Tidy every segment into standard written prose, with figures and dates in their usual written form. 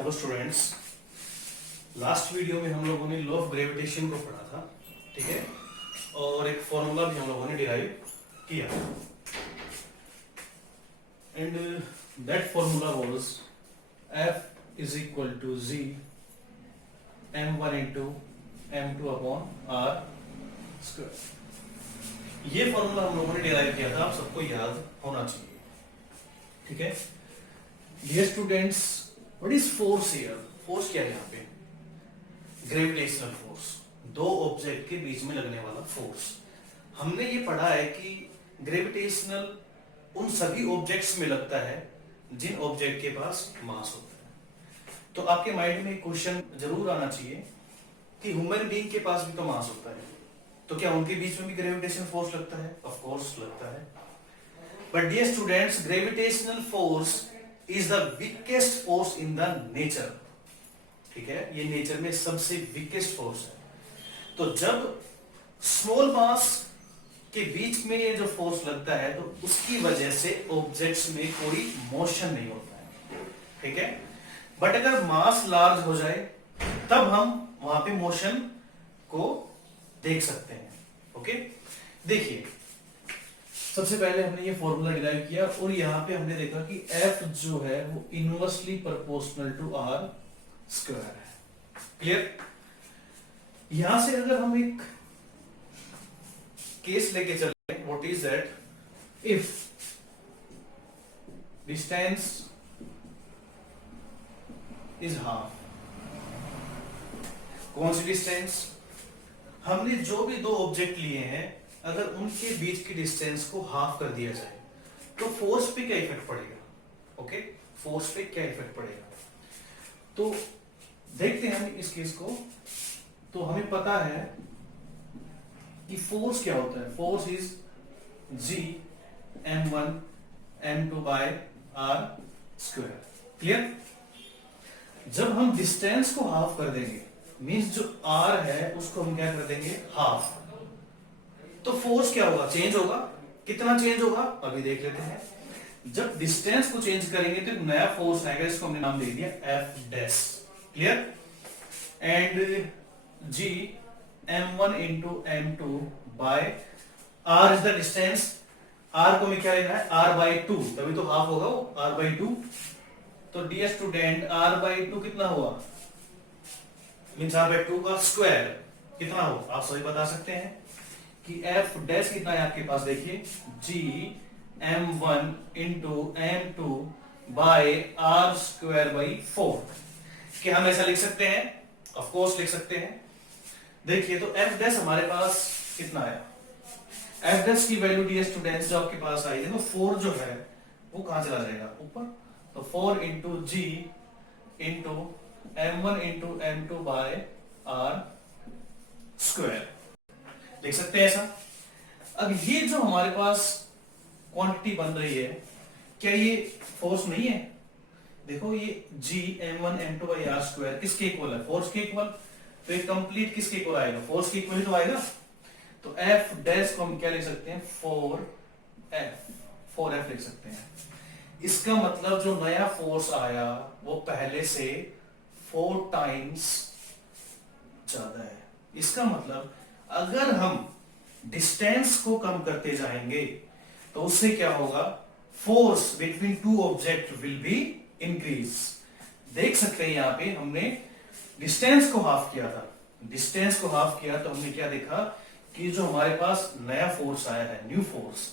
Hello students, last video में हम लोगों ने लॉ ऑफ ग्रेविटेशन को पढ़ा था, ठीक है, और एक फॉर्मूला भी हम लोगों ने डिराइव किया and that formula was F is equal to G m1 into m2 upon r square. ये फॉर्मूला हम लोगों ने डिराइव किया था, आप सबको याद होना चाहिए, ठीक है। Dear students, what is force here? Force क्या है यहाँ पे? ग्रेविटेशनल फोर्स, दो ऑब्जेक्ट के बीच में लगने वाला फोर्स। हमने ये पढ़ा है कि ग्रेविटेशनल उन सभी ऑब्जेक्ट्स में लगता है जिन ऑब्जेक्ट के पास मास होता है। तो आपके माइंड में एक क्वेश्चन जरूर आना चाहिए कि ह्यूमन बीइंग के पास भी तो मास होता है, तो क्या उनके बीच में भी ग्रेविटेशनल फोर्स लगता है? ऑफ कोर्स लगता है। But dear students, gravitational force is the weakest force in the nature, ठीक है। ये नेचर में सबसे वीकेस्ट फोर्स है। तो जब स्मॉल मास के बीच में ये जो फोर्स लगता है तो उसकी वजह से ऑब्जेक्ट्स में कोई मोशन नहीं होता है, ठीक है। बट अगर मास लार्ज हो जाए तब हम वहां पे मोशन को देख सकते हैं, ओके। देखिए, सबसे पहले हमने ये फॉर्मूला डिराइव किया और यहां पे हमने देखा कि F जो है वो inversely proportional to R square है। क्लियर? यहां से अगर हम एक केस लेके चले, what is that? If distance is half. कौन सी डिस्टेंस? हमने जो भी दो ऑब्जेक्ट लिए हैं, अगर उनके बीच की डिस्टेंस को हाफ कर दिया जाए तो फोर्स पे क्या इफेक्ट पड़ेगा? ओके, फोर्स पे क्या इफेक्ट पड़ेगा? तो देखते हैं हम इस केस को। तो हमें पता है कि फोर्स क्या होता है। Force is G m1 m2 by r square. Clear? जब हम डिस्टेंस को हाफ कर देंगे, मींस जो r है उसको हम क्या कर देंगे? हाफ। तो फोर्स क्या होगा? चेंज होगा। कितना चेंज होगा अभी देख लेते हैं। जब डिस्टेंस को चेंज करेंगे तो एक नया फोर्स आएगा, इसको हमने नाम दे दिया F dash. Clear? And G m1 into m2 by r is the distance. r को हमें क्या लेना है? r बाई 2, तभी तो हाफ होगा वो, r बाई 2। तो डियर स्टूडेंट, r बाई 2 कितना हुआ? मींस r बाई 2 का स्क्वायर कितना हो? आप सभी बता सकते हैं कि F डैश कितना है आपके पास? देखिए, G m1 into m2 by r square by 4। क्या हम ऐसा लिख सकते हैं? ऑफ कोर्स लिख सकते हैं। देखिए, तो F डैश हमारे पास कितना है? F डैश की वैल्यू डियर स्टूडेंट्स जो आपके पास आई है, तो 4 जो है वो कहां चला जाएगा? ऊपर। तो 4 into G into m1 into m2 by r square लिख सकते हैं ऐसा। अब ये जो हमारे पास क्वांटिटी बन रही है, क्या ये फोर्स नहीं है? देखो, ये G m1 m2 by r square किसके इक्वल है? फोर्स के इक्वल। तो ये कंप्लीट किसके इक्वल आएगा? फोर्स के इक्वल ही तो आएगा। तो F डैश को हम क्या लिख सकते हैं? 4F लिख सकते हैं। इसका मतलब जो नया फोर्स आया वो पहले से 4 टाइम्स ज्यादा है। इसका मतलब अगर हम डिस्टेंस को कम करते जाएंगे तो उससे क्या होगा? Force between two object will be increase. देख सकते हैं यहां पे हमने डिस्टेंस को हाफ किया था। डिस्टेंस को हाफ किया तो हमने क्या देखा कि जो हमारे पास नया फोर्स आया है, न्यू फोर्स,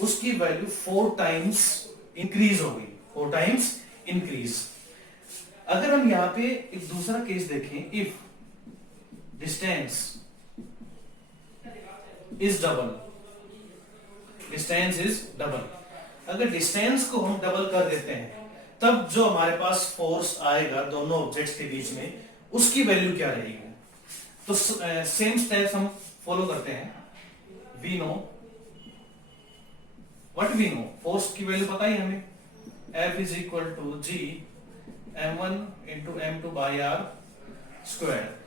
उसकी वैल्यू 4 टाइम्स इंक्रीज हो गई। 4 टाइम्स इंक्रीज। अगर हम यहां पे एक दूसरा केस देखें, if distance is double, distance is double, अगर डिस्टेंस को हम डबल कर देते हैं तब जो हमारे पास फोर्स आएगा दोनों ऑब्जेक्ट्स के बीच में, उसकी वैल्यू क्या रहेगी? तो सेम स्टेप्स हम फॉलो करते हैं। We know what we know, force की वैल्यू पता ही हमें। F is equal to G m1 into m2 by r square.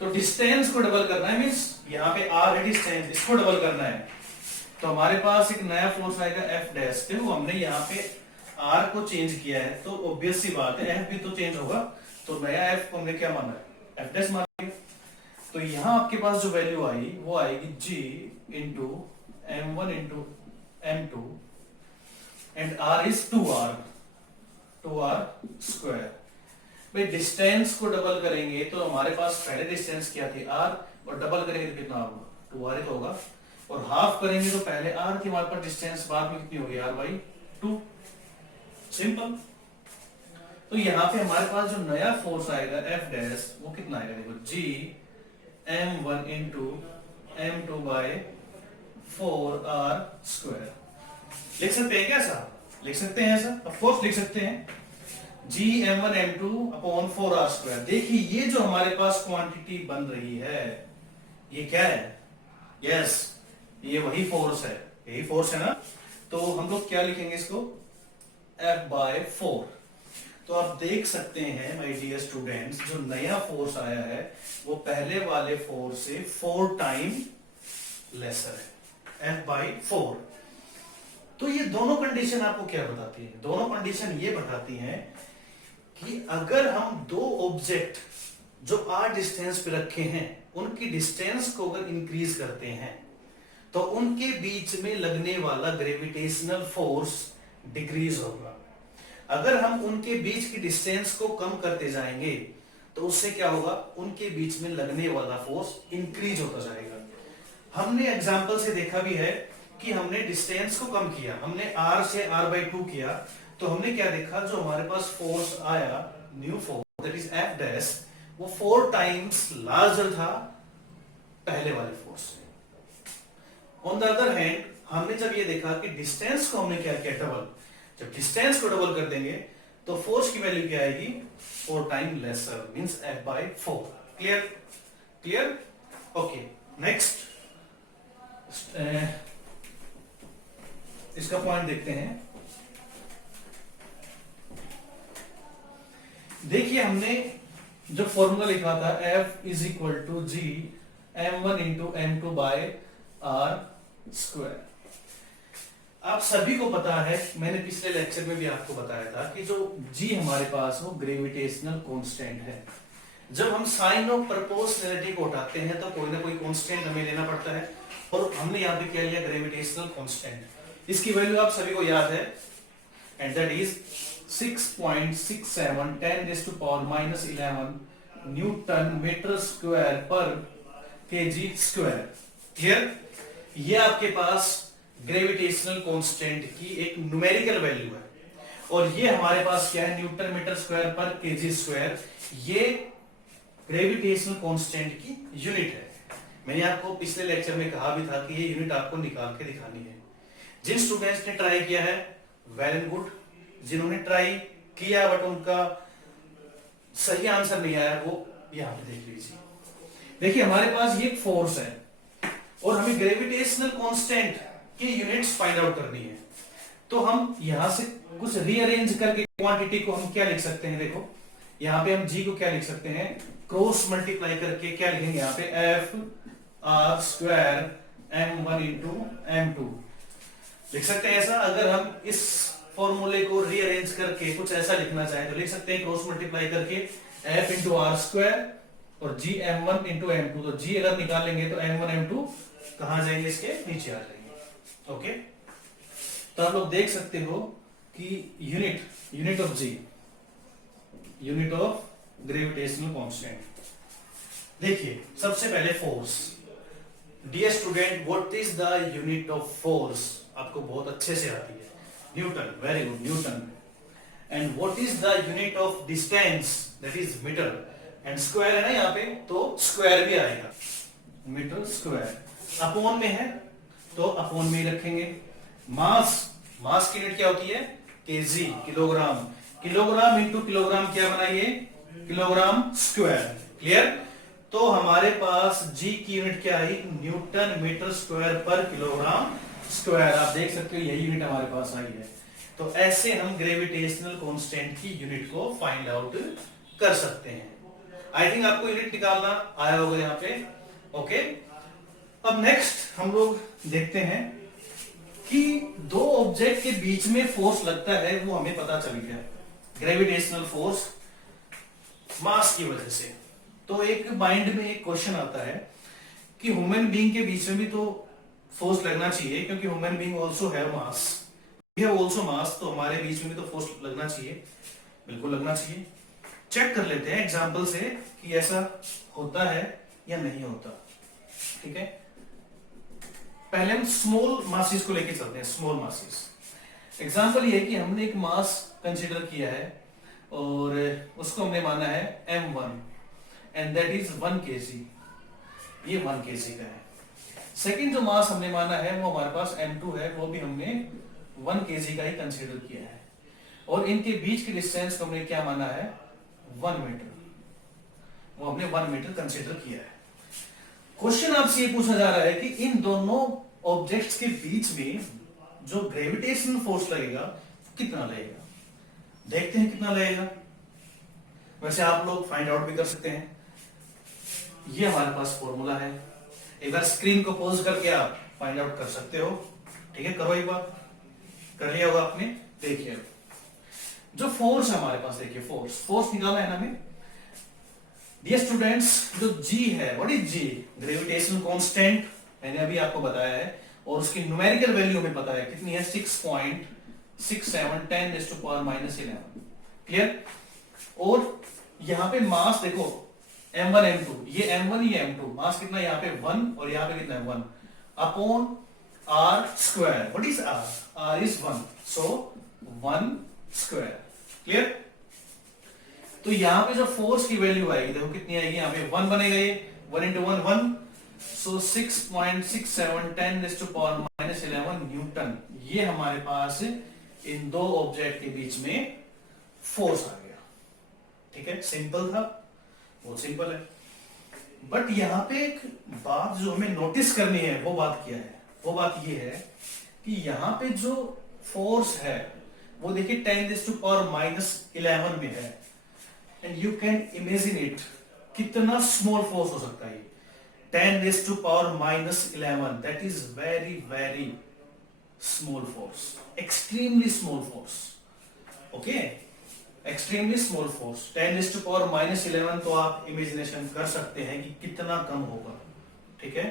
तो डिस्टेंस को डबल करना है, मींस यहाँ पे r है डिस्टेंस, इसको डबल करना है। तो हमारे पास एक नया फोर्स आएगा F डैश। देखो, हमने यहाँ पे आर को चेंज किया है तो ऑब्वियस सी बात है एफ भी तो चेंज होगा, तो नया एफ को हमने क्या माना है, एफ डैश माना है। तो यहां आपके पास जो वैल्यू आई वो आएगी G into m1 into m2 and r is 2r square. भाई डिस्टेंस को डबल करेंगे तो हमारे पास पहले डिस्टेंस क्या थी r, और डबल करेंगे तो कितना होगा, 2r ही तो होगा, और हाफ करेंगे तो पहले r की हमारे पास डिस्टेंस बाद में कितनी होगी, r बाई 2। सिंपल। तो यहाँ पे हमारे पास जो नया फोर्स आएगा एफ डैश वो कितना आएगा, देखो जी m1 into m2 by 4r square. लिख सकते हैं क्या ऐसा, लिख सकते हैं ऐसा, ऑफ कोर्स लिख सकते हैं, जी m1 m2 upon 4r square. देखिए ये जो हमारे पास क्वांटिटी बन रही है ये क्या है, यस ये वही फोर्स है, यही फोर्स है ना। तो हम लोग क्या लिखेंगे इसको, F बाय 4। तो आप देख सकते हैं माय डियर स्टूडेंट्स, जो नया फोर्स आया है वो पहले वाले फोर्स से 4 टाइम लेसर है, F बाय 4। तो ये दोनों कंडीशन आपको क्या बताती है, दोनों कंडीशन ये बताती हैं कि अगर हम दो ऑब्जेक्ट जो r डिस्टेंस पे रखे हैं उनकी डिस्टेंस को अगर इंक्रीज करते हैं तो उनके बीच में लगने वाला ग्रेविटेशनल फोर्स डिक्रीज होगा। अगर हम उनके बीच की डिस्टेंस को कम करते जाएंगे तो उससे क्या होगा, उनके बीच में लगने वाला फोर्स इंक्रीज होता जाएगा। हमने एग्जांपल से देखा भी है कि हमने डिस्टेंस को कम किया, हमने r से r/2 किया, तो हमने क्या देखा, जो हमारे पास फोर्स आया new force that is F dash, वो 4 टाइम्स लार्जर था पहले वाले फोर्स से। ऑन द अदर हैंड हमने जब ये देखा कि डिस्टेंस को हमने क्या किया, डबल, जब डिस्टेंस को डबल कर देंगे तो फोर्स की वैल्यू क्या आएगी, 4 time lesser, means F by 4। Clear, clear, okay. Next इसका पॉइंट देखते हैं। देखिए हमने जो फॉर्मूला लिखा था F is equal to G m1 into m2 by r square. आप सभी को पता है, मैंने पिछले लेक्चर में भी आपको बताया था कि जो g हमारे पास वो ग्रेविटेशनल कांस्टेंट है। जब हम साइन ऑफ प्रोपोर्शनैलिटी को उठाते हैं तो कोई ना कोई कांस्टेंट हमें लेना पड़ता है, और हमने यहाँ पे क्या लिया, ग्रेविटेशनल कांस्टेंट। इसकी वैल्यू आप सभी को याद है, and that is 6.67 10⁻⁻11 newton metre square पर केजी स्क्वायर। क्लियर, ये आपके पास ग्रेविटेशनल कांस्टेंट की एक न्यूमेरिकल वैल्यू है, और ये हमारे पास क्या है, न्यूटन मीटर स्क्वायर पर केजी स्क्वायर। ये ग्रेविटेशनल कांस्टेंट की यूनिट है। मैंने आपको पिछले लेक्चर में कहा भी था कि ये यूनिट आपको निकाल के दिखानी है। जिन स्टूडेंट्स ने ट्राई किया है वेल एंड गुड, जिन्होंने ट्राई किया बट उनका सही आंसर नहीं आया वो यहां पे देख लीजिए। देखिए हमारे पास ये फोर्स है और हमें ग्रेविटेशनल कांस्टेंट की यूनिट्स फाइंड आउट करनी है, तो हम यहां से कुछ रीअरेंज करके क्वांटिटी को हम क्या लिख सकते हैं, देखो यहां पे हम जी को क्या लिख सकते हैं, क्रॉस मल्टीप्लाई करके क्या लिखेंगे, यहाँ पे F R square m1 into m2 लिख सकते हैं ऐसा। अगर हम इस फॉर्मूले को रीअरेंज करके कुछ ऐसा लिखना चाहें तो लिख सकते हैं क्रॉस मल्टीप्लाई करके f इंटू आर स्क्वायर और g m1 इंटू m2। तो g अगर निकालेंगे तो m1 m2 कहां जाएंगे, इसके नीचे आ जाएंगे। ओके, तो आप लोग देख सकते हो कि unit of g, unit of gravitational constant. देखिए सबसे पहले force, dear student what is the unit of force, आपको बहुत अच्छे से आती है, newton, very good, newton. And what is the unit of distance, that is metre, and square है ना यहाँ पे तो स्क्वायर भी आएगा, मीटर स्क्वायर। अपॉन में है तो अपॉन में ही रखेंगे। मास की यूनिट क्या होती है, KG, kilogram, kilogram into kilogram क्या बनाइए, किलोग्राम स्क्वायर। क्लियर, तो हमारे पास जी की यूनिट क्या आई, न्यूटन मीटर स्क्वायर पर किलोग्राम स्क्वायर। आप देख सकते हो यही यूनिट हमारे पास आई है। तो ऐसे हम ग्रेविटेशनल कांस्टेंट की यूनिट को फाइंड आउट कर सकते हैं। आई थिंक आपको यूनिट निकालना आया होगा यहाँ पे। ओके, अब नेक्स्ट हम लोग देखते हैं कि दो ऑब्जेक्ट के बीच में फोर्स लगता है वो हमें पता चल गया, ग्रेविटेशनल फोर्स मास की वजह से। तो एक माइंड में एक क्वेश्चन आता है कि ह्यूमन बीइंग के बीच में भी तो फोर्स लगना चाहिए, क्योंकि human being also have mass, we have also mass, तो हमारे बीच में भी तो फोर्स लगना चाहिए। बिल्कुल लगना चाहिए। चेक कर लेते हैं एग्जांपल से कि ऐसा होता है या नहीं होता। ठीक है, पहले हम स्मॉल मासेस को लेके चलते हैं। स्मॉल मासेस एग्जांपल ये है कि हमने एक मास कंसीडर किया है और उसको हमने माना है m1 and that is 1 kg, ये 1 kg का है। सेकंड जो मास हमने माना है वो हमारे पास m2 है, वो भी हमने 1 kg का ही कंसीडर किया है, और इनके बीच की डिस्टेंस को हमने क्या माना है 1 मीटर, वो हमने 1 मीटर कंसीडर किया है। क्वेश्चन आपसे ये पूछा जा रहा है कि इन दोनों ऑब्जेक्ट्स के बीच में जो ग्रेविटेशनल फोर्स लगेगा कितना लगेगा। देखते हैं कितना लगेगा। वैसे आप लोग फाइंड आउट भी कर सकते हैं, ये हमारे पास फॉर्मूला है। एक बार स्क्रीन को पॉज करके आप फाइंड आउट कर सकते हो। ठीक है, करो एक बार, कर लिया होगा आपने। देखिए जो फोर्स है हमारे पास, देखिए फोर्स निकाला है ना हमें। डियर स्टूडेंट्स, जो G है, what is G? Gravitational constant मैंने अभी आपको बताया है, और उसकी न्यूमेरिकल वैल्यू हमें पता है कितनी है, 6.67 10⁻⁻11। क्लियर? और यहां पे मास देखो m1 m2, ये m1 ये m2, मास कितना यहाँ पे 1 और यहाँ पे कितना है 1 upon r square. What is r? r is 1, so 1 square. Clear? तो यहाँ पे जो फोर्स की वैल्यू आएगी देखो कितनी आएगी, यहाँ पे 1 बनेगा, ये 1 into 1 1, सो 6.67 10⁻⁻11 न्यूटन, ये हमारे पास इन दो ऑब्जेक्ट के बीच में फोर्स आ गया। ठीक है, सिंपल था, बहुत सिंपल है। बट यहाँ पे एक बात जो हमें नोटिस करनी है, वो बात क्या है? वो बात ये है कि यहाँ पे जो फोर्स है वो देखिए 10⁻⁻11 में है, and you can imagine it, कितना स्मॉल फोर्स हो सकता है। 10⁻⁻11, that is very very small force, extremely small force. Okay, extremely small force 10⁻⁻11, तो आप इमेजिनेशन कर सकते हैं कि कितना कम होगा। ठीक है,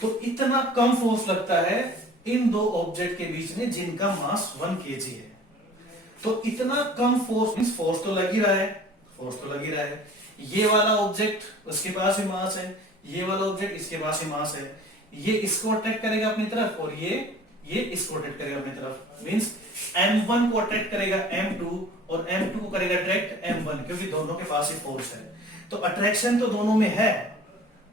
तो इतना कम फोर्स लगता है इन दो ऑब्जेक्ट के बीच में जिनका मास 1 kg है। तो इतना कम फोर्स मींस फोर्स तो लग ही रहा है, फोर्स तो लग ही रहा है। ये वाला ऑब्जेक्ट उसके पास भी मास है, ये वाला ऑब्जेक्ट इसके पास भी मास है, ये इसको अट्रैक्ट करेगा अपनी तरफ और ये इसको अट्रैक्ट करेगा अपनी तरफ। मींस m1 को अट्रैक्ट करेगा m2 और m2 को करेगा अट्रैक्ट m1, क्योंकि दोनों के पास ही फोर्स है। तो अट्रैक्शन तो दोनों में है,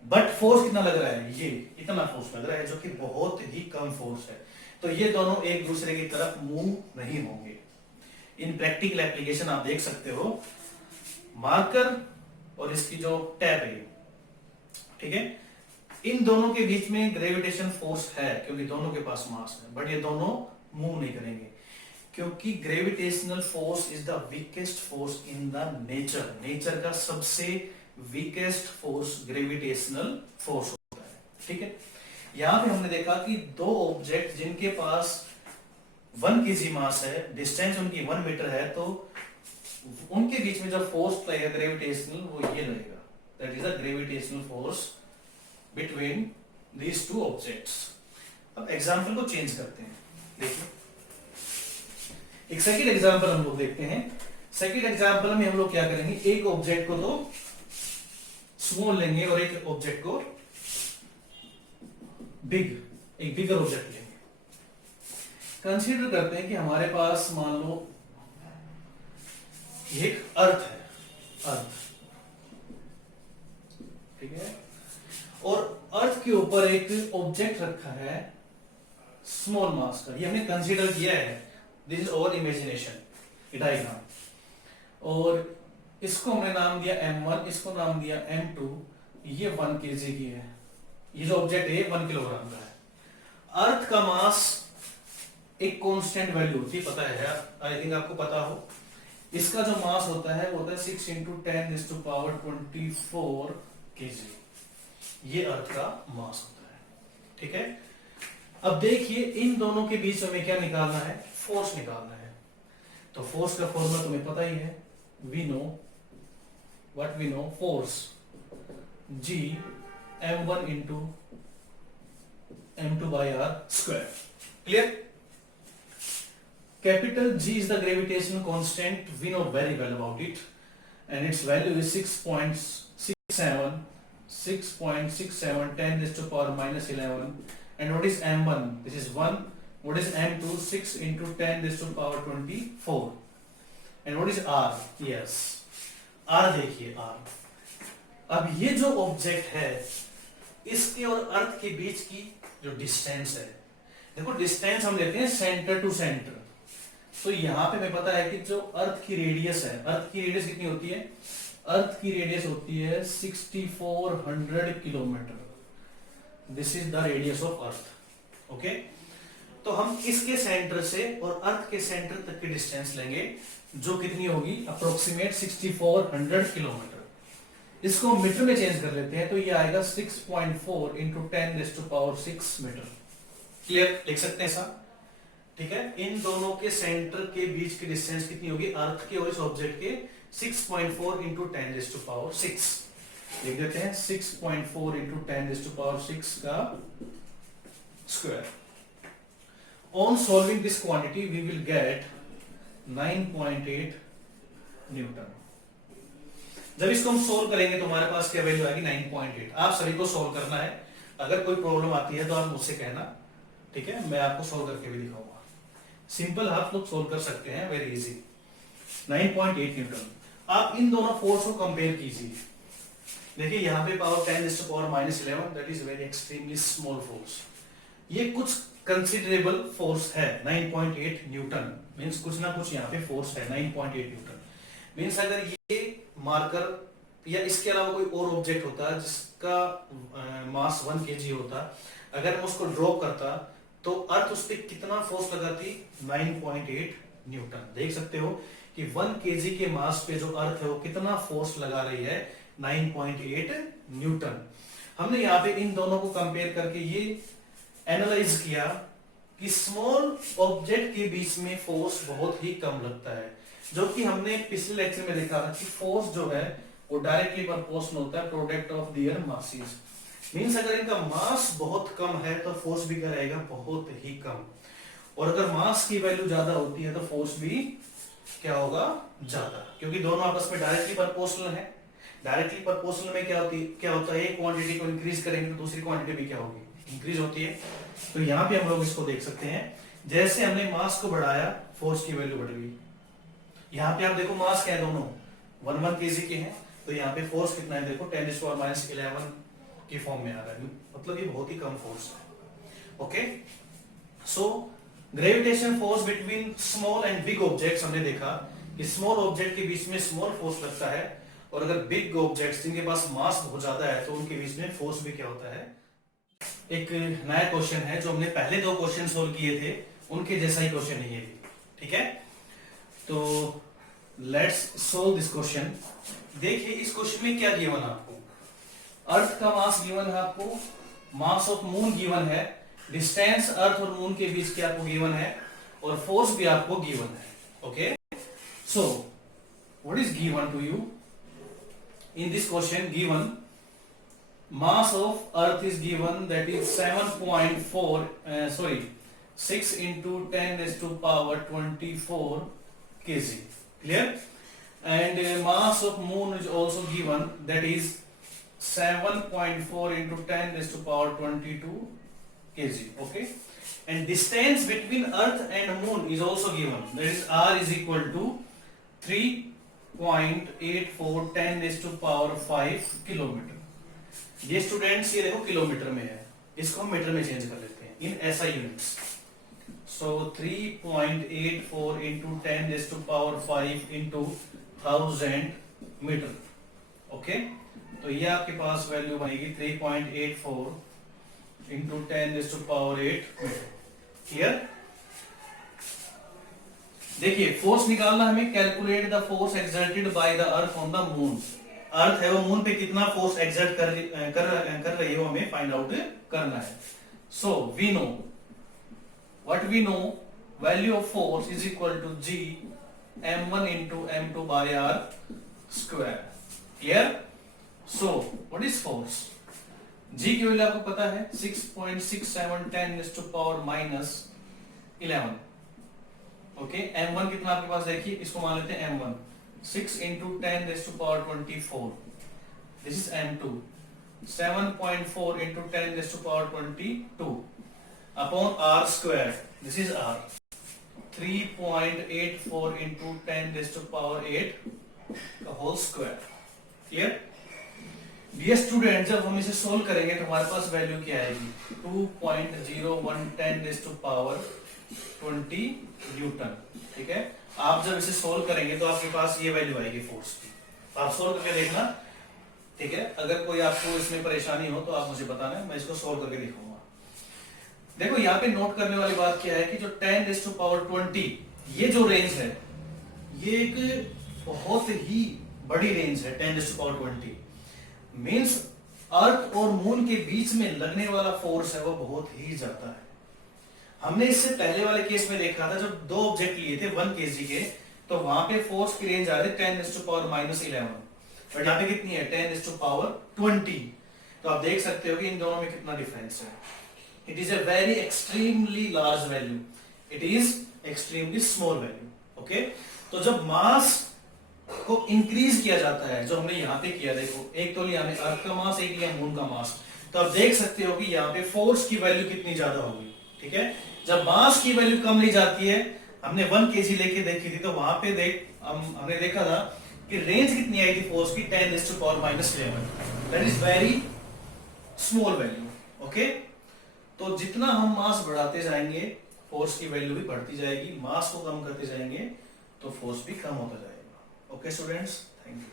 बट फोर्स कितना लग रहा है, ये इतना फोर्स लग रहा है, जो कि बहुत ही कम फोर्स है। तो ये दोनों एक दूसरे की तरफ मूव नहीं होंगे। इन प्रैक्टिकल एप्लीकेशन आप देख सकते हो, मार्कर और इसकी जो टैब है, ठीक है, इन दोनों के बीच में ग्रेविटेशन फोर्स है क्योंकि दोनों के पास मास है, बट ये दोनों मूव नहीं करेंगे, क्योंकि gravitational force is the weakest force in the nature. Nature का सबसे वीकेस्ट फोर्स ग्रेविटेशनल फोर्स होता है। ठीक है, यहां पे हमने देखा कि दो ऑब्जेक्ट जिनके पास 1 kg मास है, डिस्टेंस उनकी 1 मीटर है, तो उनके बीच में जो फोर्स लगेगा ग्रेविटेशनल, वो ये लगेगा, that is the gravitational force between these two objects. अब एग्जांपल को चेंज करते हैं, देखिए एक सेकंड एग्जांपल हम लोग देखते हैं। सेकंड एग्जांपल में हम लोग क्या करेंगे, एक ऑब्जेक्ट को तो स्मॉल लेंगे और एक ऑब्जेक्ट को एक बिगर ऑब्जेक्ट लेंगे। कंसीडर करते हैं कि हमारे पास मान लो एक अर्थ है, अर्थ, ठीक है, और अर्थ के ऊपर एक ऑब्जेक्ट रखा है स्मॉल मास का, ये हमने कंसीडर किया है, this is our imagination diagram. और इसको हमने नाम दिया m1, इसको नाम दिया m2, ये 1 kg की है, ये जो ऑब्जेक्ट है 1 किलोग्राम का है। अर्थ का मास एक कांस्टेंट वैल्यू होती है, पता है, आई थिंक आपको पता हो। इसका जो मास होता है वो होता है 6 × 10⁻24 kg, ये अर्थ का मास होता है। ठीक है, अब देखिए इन दोनों के बीच में क्या निकालना है, फोर्स निकालना है। तो फोर्स का फॉर्मूला तुम्हें पता ही है, we know what we know, force G m1 into m2 by r square. Clear? Capital G is the gravitational constant. We know very well about it, and its value is 6.67 10 raised to power minus 11. And what is m1? This is 1. What is m2? 6 into 10 raised to power 24. And what is r? Yes, r देखिए r. अब ये जो object है इसके और अर्थ के बीच की जो डिस्टेंस है, देखो डिस्टेंस हम लेते हैं सेंटर टू सेंटर। तो यहां पे हमें पता है कि जो अर्थ की रेडियस है, अर्थ की रेडियस कितनी होती है, अर्थ की रेडियस होती है 6400 kilometre. This is the radius of earth. Okay, तो हम इसके सेंटर से और अर्थ के सेंटर तक की डिस्टेंस लेंगे जो कितनी होगी, अप्रोक्सीमेट 6400 किलोमीटर। इसको मीटर में चेंज कर लेते हैं तो ये आएगा 6.4 into 10 raise to power 6 metre. Clear, लिख सकते हैं साहब? ठीक है, इन दोनों के सेंटर के बीच की डिस्टेंस कितनी होगी, अर्थ के और इस ऑब्जेक्ट के 6.4 इंटू 10 रेज़ टू पावर 6 लिख देते हैं। 6.4 इंटू 10 रेज़ टू पावर 6 का square. On solving this quantity we will get 9.8 newton. जब इसको हम सोल्व करेंगे तो हमारे पास क्या वैल्यू आएगी, 9.8। आप सभी को सोल्व करना है, अगर कोई प्रॉब्लम आती है तो आप मुझसे कहना, ठीक है, मैं आपको सोल्व करके भी दिखाऊंगा। सिंपल आप लोग सोल्व कर सकते हैं, वेरी इजी। 9.8 न्यूटन। आप इन दोनों फोर्स को कंपेयर कीजिए। देखिए यहाँ पे power 10 raised to power minus 11, that is very extremely small force. ये कुछ कंसिडरेबल फोर्स है। 9.8 न्यूटन मींस कुछ ना कुछ यहाँ पे फोर्स है। 9.8 न्यूटन मींस अगर ये मार्कर या इसके अलावा कोई और ऑब्जेक्ट होता जिसका मास 1 kg होता, अगर मैं उसको ड्रॉप करता तो अर्थ उस पर कितना फोर्स लगाती, 9.8 न्यूटन। देख सकते हो कि 1 kg के मास पे जो अर्थ है वो कितना फोर्स लगा रही है, 9.8 न्यूटन। हमने यहाँ पे इन दोनों को कंपेयर करके ये एनालाइज किया कि स्मॉल ऑब्जेक्ट के बीच में फोर्स बहुत ही कम लगता है, जो कि हमने पिछले लेक्चर में देखा था कि फोर्स जो है वो डायरेक्टली प्रोपोर्शनल होता है product of their masses. Means अगर इनका मास बहुत कम है तो फोर्स भी क्या रहेगा, बहुत ही कम। और अगर मास की वैल्यू ज्यादा होती है तो फोर्स भी क्या होगा, ज्यादा, क्योंकि दोनों आपस में डायरेक्टली प्रोपोर्शनल है। डायरेक्टली प्रोपोर्शनल में क्या होता है, एक क्वांटिटी को इंक्रीज करेंगे तो दूसरी क्वांटिटी भी क्या होगी, इंक्रीज होती है। तो यहाँ पे हम लोग इसको देख सकते हैं, जैसे हमने मास को बढ़ाया फोर्स की वैल्यू बढ़ गई। यहाँ पे आप देखो मास क्या है, दोनों 1 kg के हैं, तो यहाँ पे फोर्स कितना है, देखो 10 raised to power minus 11 की फॉर्म में आ रहा है, मतलब ये बहुत ही कम फोर्स है। Okay, so gravitation force between small and big objects, हमने देखा कि स्मॉल ऑब्जेक्ट के बीच में स्मॉल फोर्स लगता है, और अगर बिग ऑब्जेक्ट्स जिनके पास मास बहुत ज्यादा है तो उनके बीच में फोर्स भी क्या होता है। एक नया क्वेश्चन है, जो हमने पहले 2 क्वेश्चन सोल्व किए थे उनके जैसा ही क्वेश्चन है ये भी, ठीक है। तो लेट्स सोल्व दिस क्वेश्चन। देखिए इस क्वेश्चन में क्या गिवन है आपको, अर्थ का मास गिवन है आपको, मास ऑफ मून गिवन है, डिस्टेंस अर्थ और मून के बीच की आपको गिवन है, और फोर्स भी आपको गिवन है। Okay, so what is given to you in this question? Given mass of earth is given, that is 6 into 10 raised to power 24 kg. Clear? And mass of moon is also given, that is 7.4 into 10 raised to power 22 kg. Okay, and distance between earth and moon is also given, that is r is equal to 3.84 10 raised to power 5 kilometre. ये students ये देखो kilometre में है, इसको हम metre में change कर लेते हैं in SI units. So 3.84 into 10 raise to power 5 into 1000 metre. Okay, तो ये आपके पास वैल्यू बनेगी 3.84 into 10 raise to power 8 metre. Clear? देखिए फोर्स निकालना हमें, calculate the force exerted by the earth on the moon. Earth है वो मून पे कितना फोर्स एक्सर्ट कर रही है वो हमें फाइंड आउट करना है। So we know what we know, value of force is equal to G m1 into m2 by r square. Clear? So what is force? G की वैल्यू आपको पता है 6.6710 is to power minus 11. Okay, m1 कितना आपके पास देखिए, इसको मान लेते हैं m1 6 into 10 raised to power 24. This is m2 7.4 into 10 raised to power 22 upon r square. This is r 3.84 into 10 raised to power 8 का whole square. Clear? Dear student, जब हम इसे सोल्व करेंगे तो हमारे पास वैल्यू क्या आएगी? 2.0110 raised to power 20 न्यूटन. ठीक है, आप जब इसे सोल्व करेंगे तो आपके पास ये वैल्यू आएगी फोर्स की. आप सोल्व करके देखना. ठीक है, अगर कोई आपको इसमें परेशानी हो तो आप मुझे बताना, मैं इसको सोल्व करके दिखाऊंगा. देखो यहाँ पे नोट करने वाली बात क्या है कि जो 10 raised to power 20 ये जो रेंज है, ये एक बहुत ही बड़ी रेंज है. 10 raised to power 20 means earth और मून के बीच में लगने वाला फोर्स है वो बहुत ही ज्यादा है. हमने इससे पहले वाले केस में देखा था, जब दो ऑब्जेक्ट लिए थे 1 kg के, तो वहां पे फोर्स की रेंज आ रही है 10 raised to power minus 11, और यहाँ पे कितनी है? 10 raised to power 20. तो आप देख सकते हो कि इन दोनों में कितना डिफरेंस है. It is a very extremely large value, it is extremely small value. Okay, तो जब मास को इंक्रीज किया जाता है, जो हमने यहाँ पे किया, देखो एक तो लिया हमने अर्थ का मास, एक लिया मून का मास, तो आप देख सकते हो कि यहाँ पे फोर्स की वैल्यू कितनी ज्यादा होगी. ठीक है, जब मास की वैल्यू कम ली जाती है, हमने 1 kg लेके देखी थी, तो वहां पे हमने देखा था कि रेंज कितनी आई थी फोर्स की? 10 raised to power minus 11. That is very small value. Okay, तो जितना हम मास बढ़ाते जाएंगे फोर्स की वैल्यू भी बढ़ती जाएगी, मास को कम करते जाएंगे तो फोर्स भी कम होता जाएगा. Okay students, thank you.